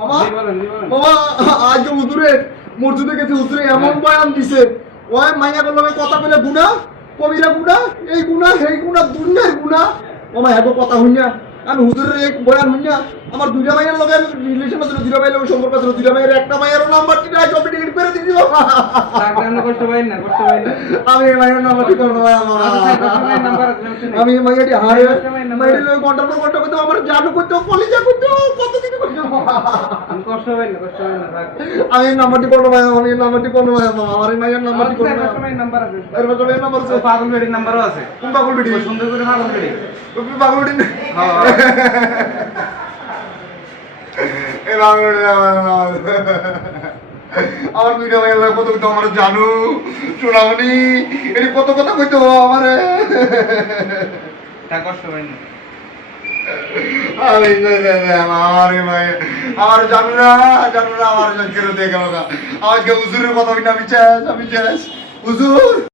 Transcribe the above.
মামা মামা আজ হুজুরে মসজিদে গেছে, হুজুরে এমন বয়ান দিছে, ওই মাইয়া বললো কথা বলে গুণা, কবিরা গুণা, এই গুণা সেই গুণা, দুনিয়ার গুণা। মামা এত কথা হইনা, আমি হুজুরের এক বয়ান হইনা, আমার দুইটা মাইয়ার লগে রিলেশন আছে, দুইটা মাইয়ের লগে সম্পর্ক আছে, দুইটা মাইয়ের একটা মাইয়ের নাম্বার টিটা জব ডিলিট করে দিছি। কষ্ট পাই না আমি এই মাইয়ের নাম্বার ঠিক করব না মামা। আমি এই মাইয়াটি হারে মাইয়ের লগে ঘন্টার পর ঘন্টা করতে আমার জানু করতে কলিজা করতে কত দিন করতে। কষ্ট পাই না আমি এই নাম্বারটি করবো ভাই, আমি এই নাম্বারটি করবো ভাই মামা, আমার এই মাইয়ের নাম্বারটি করবো। নাম্বার আছে এর বদলে এই নাম্বার আছে, পাগল বেড়ির নাম্বারও আছে। কোন পাগল বেটি? সুন্দর করে পাগল বেড়ি। তুমি পাগল বেটি না? হ্যাঁ এই পাগল বেটি আমার দুইটা মাইয়ের লগে কত কত আমার জানু সোনামণি এটি কত কথা কইতো আমারে। তা কষ্ট পাই না। আমি আমার ভাই আমার জানু না আমার কেন দেখে আমার হুজুরের কথা আমি শেষ হুজুর।